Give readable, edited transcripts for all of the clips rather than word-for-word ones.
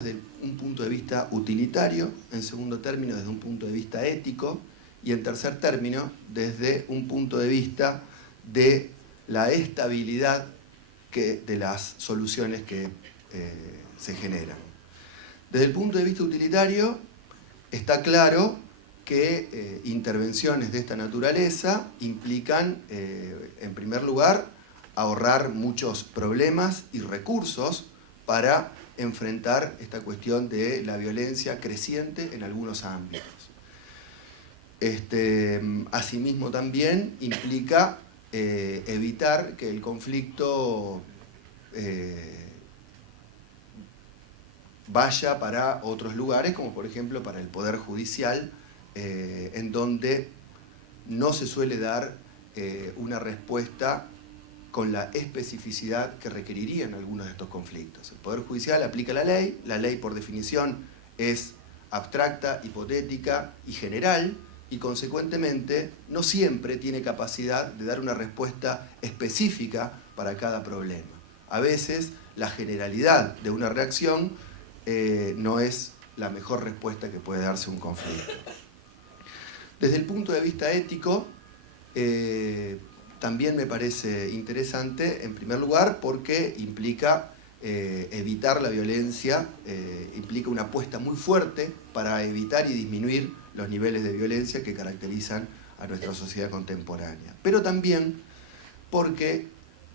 desde un punto de vista utilitario, en segundo término desde un punto de vista ético y en tercer término desde un punto de vista de la estabilidad de las soluciones que se generan. Desde el punto de vista utilitario está claro que intervenciones de esta naturaleza implican, en primer lugar, ahorrar muchos problemas y recursos para enfrentar esta cuestión de la violencia creciente en algunos ámbitos. Asimismo también implica evitar que el conflicto vaya para otros lugares, como por ejemplo para el Poder Judicial, en donde no se suele dar una respuesta con la especificidad que requerirían algunos de estos conflictos. El Poder Judicial aplica la ley por definición es abstracta, hipotética y general, y consecuentemente no siempre tiene capacidad de dar una respuesta específica para cada problema. A veces la generalidad de una reacción no es la mejor respuesta que puede darse a un conflicto. Desde el punto de vista ético, también me parece interesante, en primer lugar, porque implica evitar la violencia, implica una apuesta muy fuerte para evitar y disminuir los niveles de violencia que caracterizan a nuestra sociedad contemporánea. Pero también porque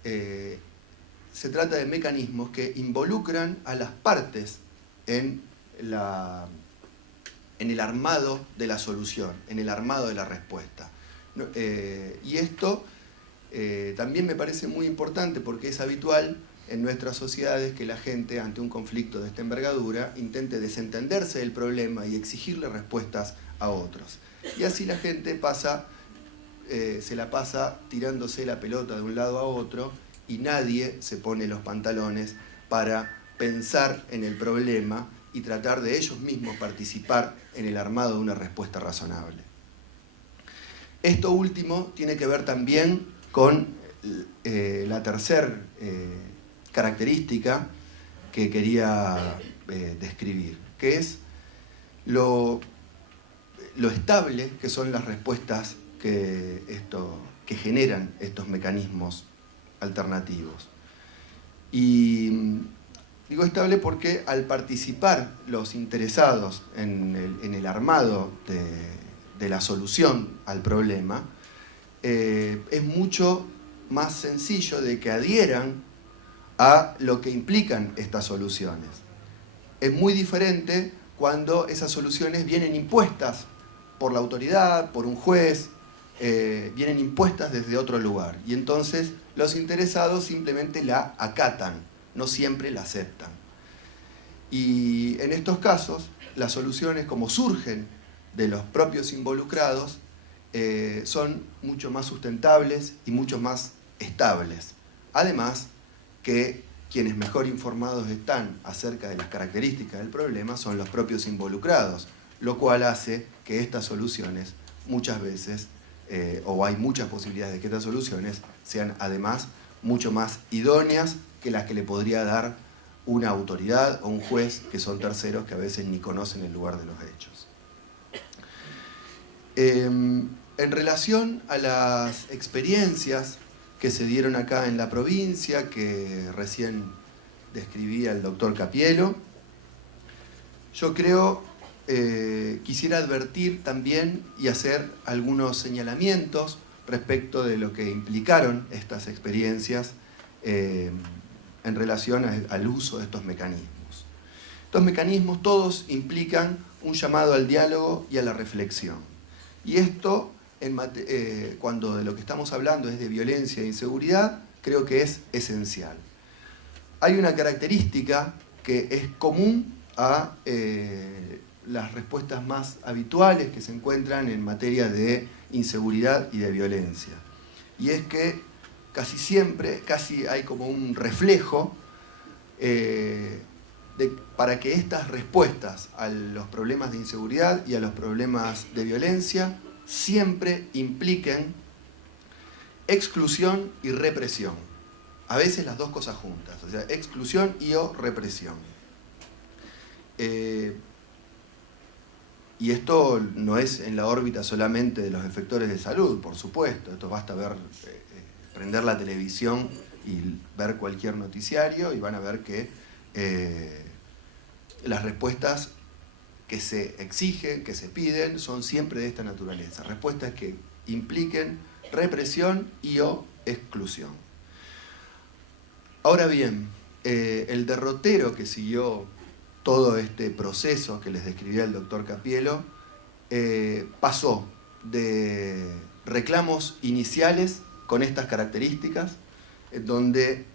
se trata de mecanismos que involucran a las partes en el armado de la solución, en el armado de la respuesta. Y esto también me parece muy importante porque es habitual en nuestras sociedades que la gente, ante un conflicto de esta envergadura, intente desentenderse del problema y exigirle respuestas a otros. Y así la gente se la pasa tirándose la pelota de un lado a otro y nadie se pone los pantalones para pensar en el problema y tratar de ellos mismos participar en el armado de una respuesta razonable. Esto último tiene que ver también con la tercera característica que quería describir, que es lo estable que son las respuestas que generan estos mecanismos alternativos. Y digo estable porque al participar los interesados en el armado de la solución al problema, es mucho más sencillo de que adhieran a lo que implican estas soluciones. Es muy diferente cuando esas soluciones vienen impuestas por la autoridad, por un juez, vienen impuestas desde otro lugar. Y entonces los interesados simplemente la acatan, no siempre la aceptan. Y en estos casos, las soluciones como surgen de los propios involucrados son mucho más sustentables y mucho más estables. Además que quienes mejor informados están acerca de las características del problema son los propios involucrados, lo cual hace que estas soluciones muchas veces, o hay muchas posibilidades de que estas soluciones sean además mucho más idóneas que las que le podría dar una autoridad o un juez, que son terceros que a veces ni conocen el lugar de los hechos. En relación a las experiencias que se dieron acá en la provincia, que recién describía el doctor Capielo, yo creo, quisiera advertir también y hacer algunos señalamientos respecto de lo que implicaron estas experiencias en relación al uso de estos mecanismos. Estos mecanismos todos implican un llamado al diálogo y a la reflexión. Y esto, cuando de lo que estamos hablando es de violencia e inseguridad, creo que es esencial. Hay una característica que es común a las respuestas más habituales que se encuentran en materia de inseguridad y de violencia. Y es que casi siempre, casi hay como un reflejo para que estas respuestas a los problemas de inseguridad y a los problemas de violencia siempre impliquen exclusión y represión. A veces las dos cosas juntas, o sea, exclusión y o represión. Y esto no es en la órbita solamente de los efectores de salud, por supuesto. Esto basta ver, prender la televisión y ver cualquier noticiario y van a ver que las respuestas que se exigen, que se piden, son siempre de esta naturaleza. Respuestas que impliquen represión y o exclusión. Ahora bien, el derrotero que siguió todo este proceso que les describía el doctor Cappiello pasó de reclamos iniciales con estas características, donde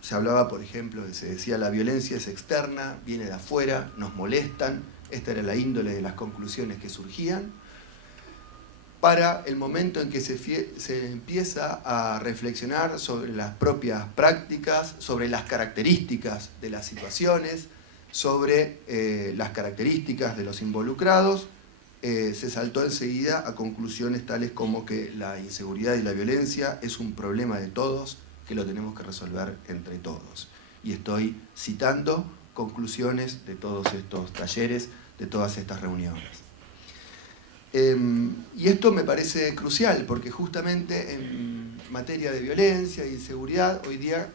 se hablaba, por ejemplo, se decía la violencia es externa, viene de afuera, nos molestan, esta era la índole de las conclusiones que surgían, para el momento en que se empieza a reflexionar sobre las propias prácticas, sobre las características de las situaciones, sobre las características de los involucrados, se saltó enseguida a conclusiones tales como que la inseguridad y la violencia es un problema de todos, que lo tenemos que resolver entre todos. Y estoy citando conclusiones de todos estos talleres, de todas estas reuniones. Y esto me parece crucial, porque justamente en materia de violencia e inseguridad, hoy día,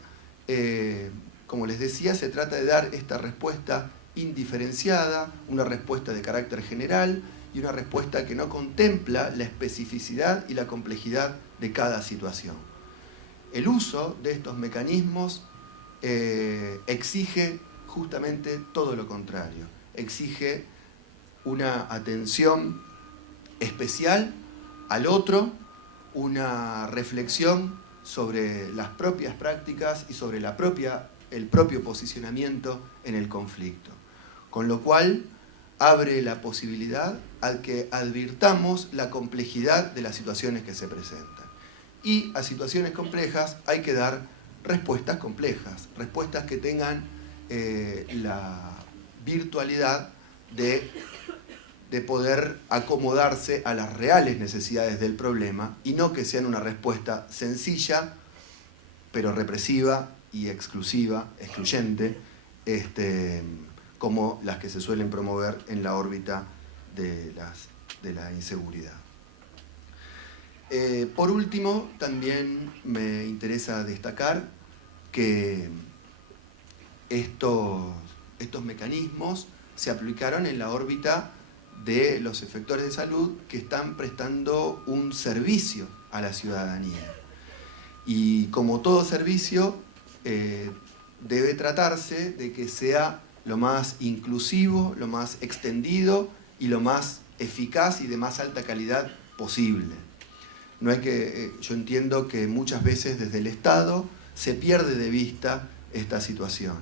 como les decía, se trata de dar esta respuesta indiferenciada, una respuesta de carácter general y una respuesta que no contempla la especificidad y la complejidad de cada situación. El uso de estos mecanismos exige justamente todo lo contrario, exige una atención especial al otro, una reflexión sobre las propias prácticas y sobre el propio posicionamiento en el conflicto. Con lo cual, abre la posibilidad a que advirtamos la complejidad de las situaciones que se presentan. Y a situaciones complejas hay que dar respuestas complejas, respuestas que tengan la virtualidad de poder acomodarse a las reales necesidades del problema y no que sean una respuesta sencilla, pero represiva y excluyente, como las que se suelen promover en la órbita de la inseguridad. Por último, también me interesa destacar que estos mecanismos se aplicaron en la órbita de los efectores de salud que están prestando un servicio a la ciudadanía. Y como todo servicio, debe tratarse de que sea lo más inclusivo, lo más extendido y lo más eficaz y de más alta calidad posible. No hay que, yo entiendo que muchas veces desde el Estado se pierde de vista esta situación.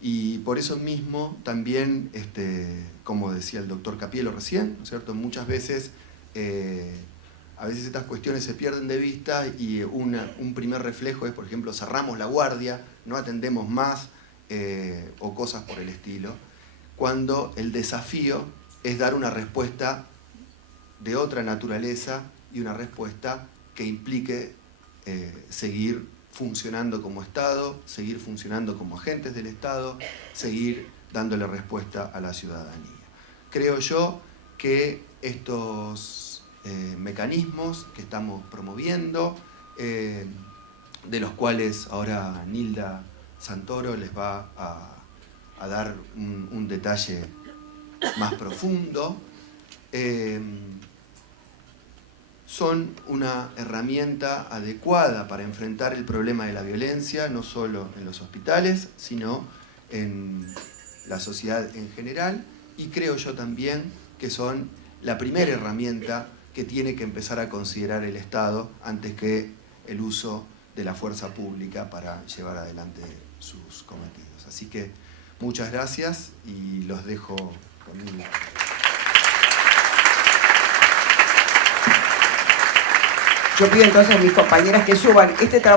Y por eso mismo también, como decía el doctor Cappiello recién, ¿no es cierto? Muchas veces, a veces estas cuestiones se pierden de vista y un primer reflejo es, por ejemplo, cerramos la guardia, no atendemos más o cosas por el estilo, cuando el desafío es dar una respuesta de otra naturaleza y una respuesta que implique seguir funcionando como Estado, seguir funcionando como agentes del Estado, seguir dándole respuesta a la ciudadanía. Creo yo que estos mecanismos que estamos promoviendo, de los cuales ahora Nilda Santoro les va a dar un detalle más profundo, son una herramienta adecuada para enfrentar el problema de la violencia, no solo en los hospitales, sino en la sociedad en general, y creo yo también que son la primera herramienta que tiene que empezar a considerar el Estado antes que el uso de la fuerza pública para llevar adelante sus cometidos. Así que muchas gracias y los dejo conmigo. Yo pido entonces a mis compañeras que suban este trabajo.